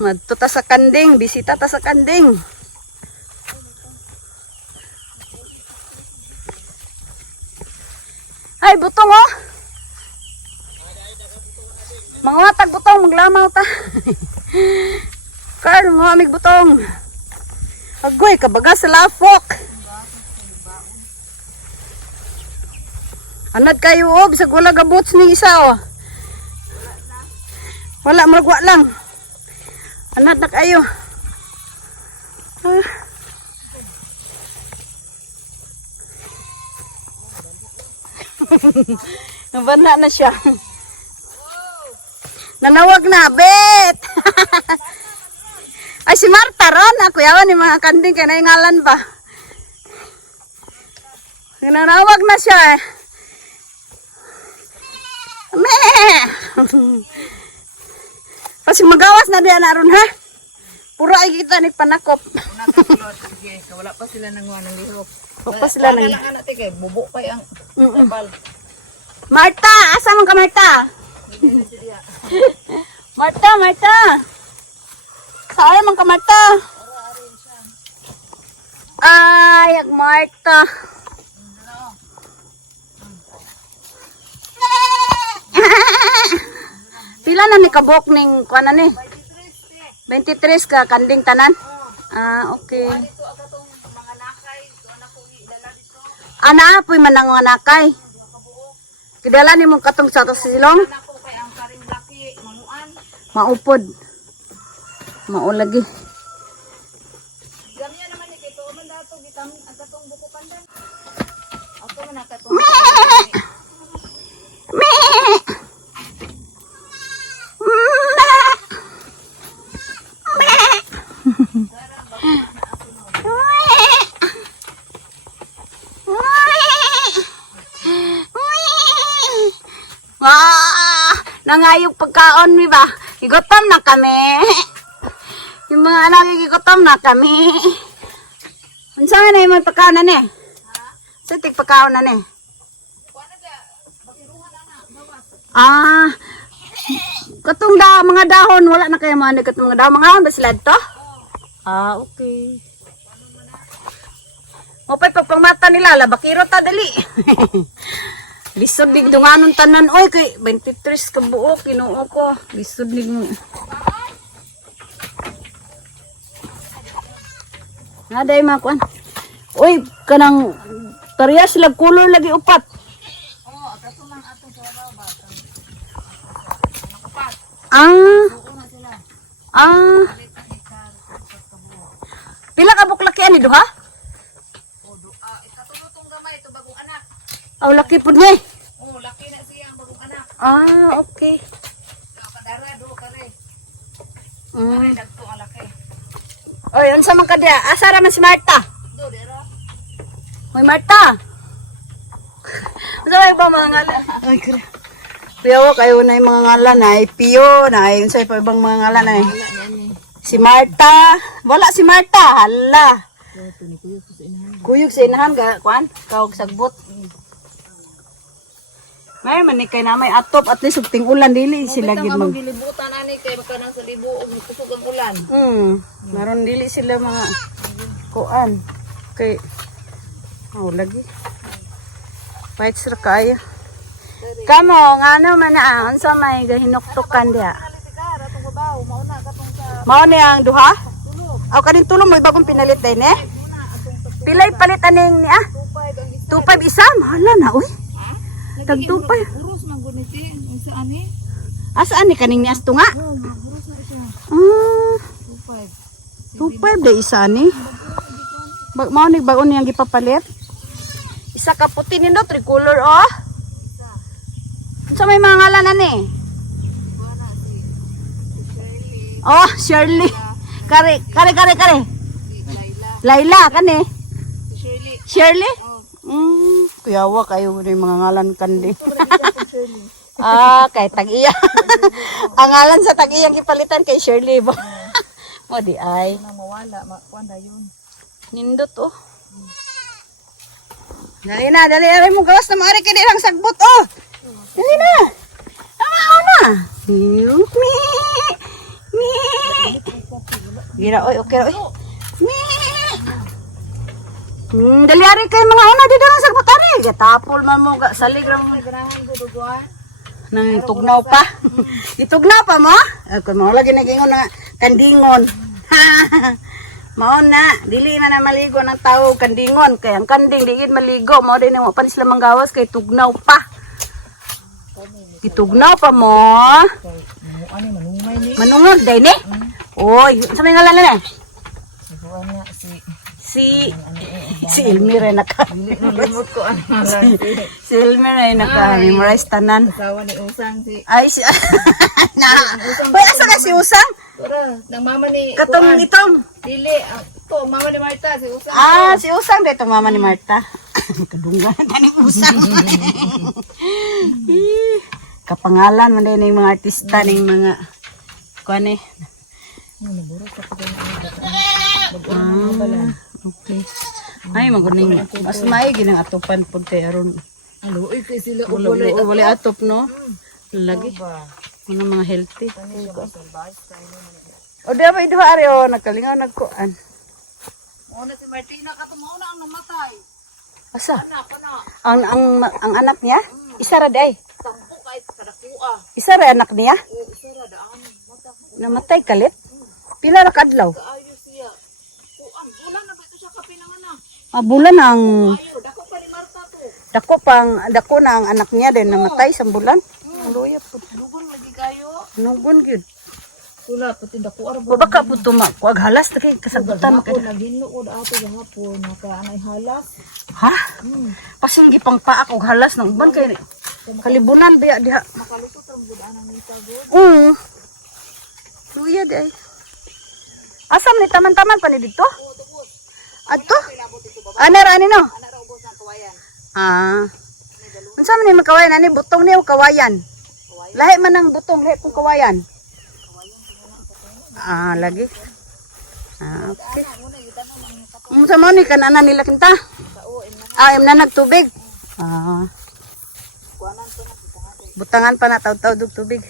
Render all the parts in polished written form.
Ngadto ta sa kanding, bisita ta sa kanding. Ay, butong oh. Mangwatag butong, maglamaw ta. Carl, mga butong. Agoy, kabaga sa lafok. Anad kayo oh, bisag wala gabots ni isa oh. Wala, maragwa lang. Anad na kayo. Ah. Nabana na siya. Nanawag na, bet! Ay, si Marta ron. Ako yawan ni mga kanding kaya naingalan ba? Nanawag na siya eh. Meh! Kasi magawas na diyan aron ha? Puro ay kita ni panakop. Wala pa sila nanguha ng lihok. Wala pa sila nang... Wala natin kay bubo pa yung tapal. Marta! Asa man ka Marta? Marta, Marta! Saan man ka Marta? Ay, Marta! Pila na ni kabok ning kuana ni? 23 ka kanding tanan? Ah, okay. Ana apoy man ang anakay. Kidala ni mong katong sa silong? Maupod. Maulagi. Gamya naman ni kay tuman dato gitam ang katong buko pandan. Ako man nakatong. Nangayog pagkaon mi ba? Igutom na kami. Yung mga anak igutom na kami. Unsa nga na yung mga pagkaon na ni? Sa tig pagkaon na ni? Ah, katong mga dahon wala na kaya mga katong mga dahon ba sila dito? Ah, okay. Mopay pagpangmata nila labakiro ta dali. Lisod dig dunganon tanan oy kay 23 ka buo kinuo ko. Lisod dig mo. Naday makuan. Oy kanang tariya sila color lagi upat. Oh, kato man atong sa baba. Pila ka buklaki ani duha? Ikatulutong gamay ito bagong anak. Aw laki pud ni. Oh, laki na siya ang bagong anak. Ah, okay. Kadara do kare. Mm. Kare dagto ang laki. Oy, unsa man ka dia? Asa ra man si Marta? Do dira. Hoy Marta. Unsa may ba mga ngalan? Ay, kare. Piyo kayo na yung mga ngalan ay Piyo na ay unsay pa ibang mga ngalan ay. Si Marta. Wala si Marta. Hala. Kuyog sa inahan ka kuan? Kawag sagbot. May manikay na may atop at least ugting ulan dili sila gid mag. Gilibutan ani kay baka nang sa libo og kusog ang ulan. Meron dili sila mga kuan. Kay lagi. Fight sir kaya. Kamo ngano man na unsa may gahinuktukan dia. Mao ni ang duha? Aw kanin tulong mo bagong pinalit day ni. Pilay palit aning ni 25 isa mahala na uy. Tag 25. Urus man gud niti unsa ani? Asaan ni kaning ni astunga? Urus na siya. 25 day isa ni. Mao ni bagon niyang gipapalit. Isa ka puti nindo tricolor oh. Unsa may mga ngalan ani? Oh, Shirley. Kare. Laila kani. Shirley? Kuyawa kayo ni mga ngalan kandi. Kay tag-iya. Ang ngalan sa tag-iya kipalitan kay Shirley ba? Mo di ay. Na mawala, kuanda yun. Nindot oh. Dali na, aray mo gawas na maari kay dirang sagbot oh. Dali na. Tama na. Me. Gira oy, okay oy. Daliari kay mga una di daw sa butari. Gatapol man mo ga salig ra mo. Ganahan ko duguan. Nang tugnaw pa. Itugnaw pa mo? Ako mo lagi nagingon na kandingon. Mao na, dili man na maligo ng tao kandingon kay ang kanding di gid maligo mo din mo pa sila manggawas kay tugnaw pa. Itugnaw pa mo. Ano manungay ni? Manungod day ni. Oy, sa may ngalan na. Duguan na Si Elmira naka. Nalimot ko ang ngalan si. Si Elmira ay naka-memorize tanan. Asawa ni Usang si. Ay si Hoy, asa ka si Usang? Tura, nang mama ni Katong itong. Dili, to mama ni Marta si Usang. Ah, si Usang dito mama ni Marta. Kadunggan tani Usang. Kapangalan man din ng mga artista ng mga kuan eh. Okay. Ay maguning mas maigi nang atupan pud kay aron. Alo, kay sila Wala atop no. Lagi. Ano mga healthy. O di ba ito ari o nagkalingaw nagkuan. Muna si Martina katumaw na ang namatay. Asa? Anak, anak. Ang anak niya? Isa ra day. Tampo kahit kadakua. Isa ra anak niya? O, isara daan. Mata. Namatay kalit. Pila ra kadlaw? Kaayo siya. Kuan, bulan na ba ito siya kapinanganak? Bulan ang Ayo, dako pa ni Marta to. dako na ang anak niya din namatay sa bulan. Luya pud. Lugon lagi kayo. Nugon gyud. Wala, pati dako arbo. Wa baka pud tuma kuag halas ta kay kasagutan Ako naginluod ato gahapon nakaanay halas. Ha? Pasinggi pang paa og halas ng uban kay kalibunan biya diha. Makalusot ang budan ang nita god. Luya di ay. Asam ni taman-taman pa ni dito? Adto? Ana ra ani no? Ana ra ubos ang kawayan. Unsa man ni makawayan ani butong ni o kawayan? Lahi man ang butong, lahi kung kawayan. Lagi. Okay. Unsa man ni kanana nila kinta? Imna nagtubig. Butangan pa na taw-taw dug tubig.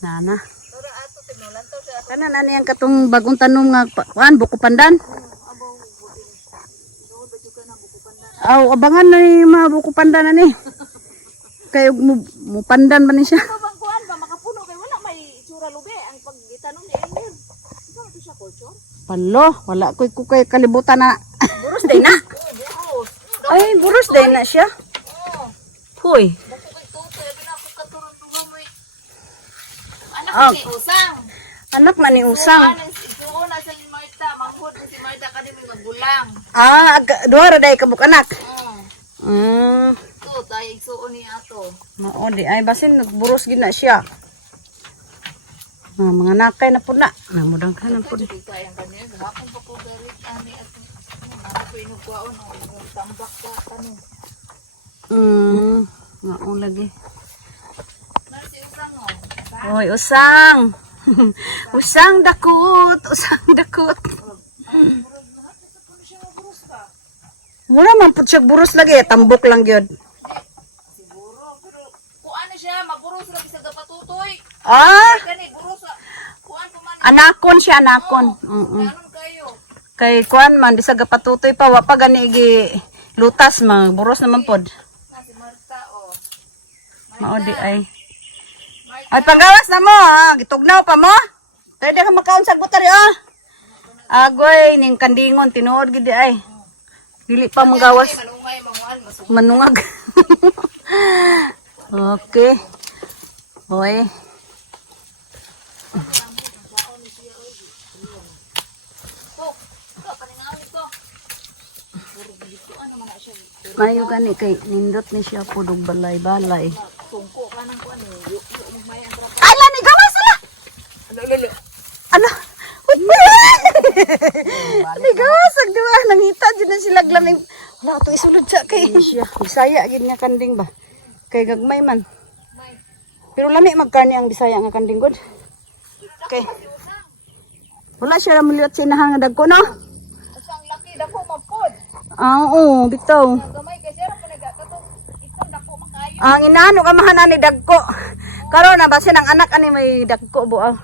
Nana. Tora ato tinulan to sa Kana na niyang katong bagong tanom nga kuan buko pandan. Abangan na ni mga buko pandan na ni. Kay mo pandan ba ni siya? bang kuan ba makapuno kay wala may itsura lube ang paggitanong ni Elmer. Ito to siya culture. Palo, wala ko'y kukay kalibutan na. Buros day na. Buros. Ay, buros day na siya. Hoy. Dako kay tutoy abi na ako katuron duha mo. Anak ni Usang. Anak man ni Usang. Ito na sa Marta, manghod si Marta kani may magbulang. Duha ra day kabuk anak. Ito tayo igsuon ni ato. Mao di ay basin nagburos gid na siya. Mga nakay na pud na. Namudang ka na pud. Dito ang kanya gahapon pa ko galit ani at ano ko inugwaon ang tambak ko kanu. Mao lagi. Nasi Usang o. Hoy, usang. Usang dakot, usang dakot. Wala man pud siya buros lagi, tambok lang gyud. Siguro pero kuan na siya maburos ra bisag patutoy. Kani buros kuan pa man. Anakon siya, anakon. Kanon kayo. Kay kuan man di sa gapatutoy pa wa pa gani gi lutas mang buros naman pod. Nasi Marta o. Mao di ay. Ay panggawas na mo, gitugnaw pa mo. Pwede ka makaon sa butari Agoy ning kandingon tinuod gid di ay. Dili pa manggawas. Manungay manguan masuk. Manungag. Okay. Hoy. Mayo gani kay nindot ni siya pudog balay-balay. Tungko kanang kuan ni may andra. Ala ni gawas ala. Lolo. Ala. Ni gawas ang duwa nangita jud na sila glaming. Wala to isulod sa kay siya. Bisaya gid nga kanding ba. Kay gagmay man. Pero lami magkarni ang Bisaya nga kanding god. Okay. Wala siya ra muliot sinahang dagko no. Usang laki dako mapod. Oo, bitaw. Gamay kay sira pa nagkatong itong dako makayo. Ang inaano ka mahanan ni dagko. Karon na basin ang anak ani may dagko buang.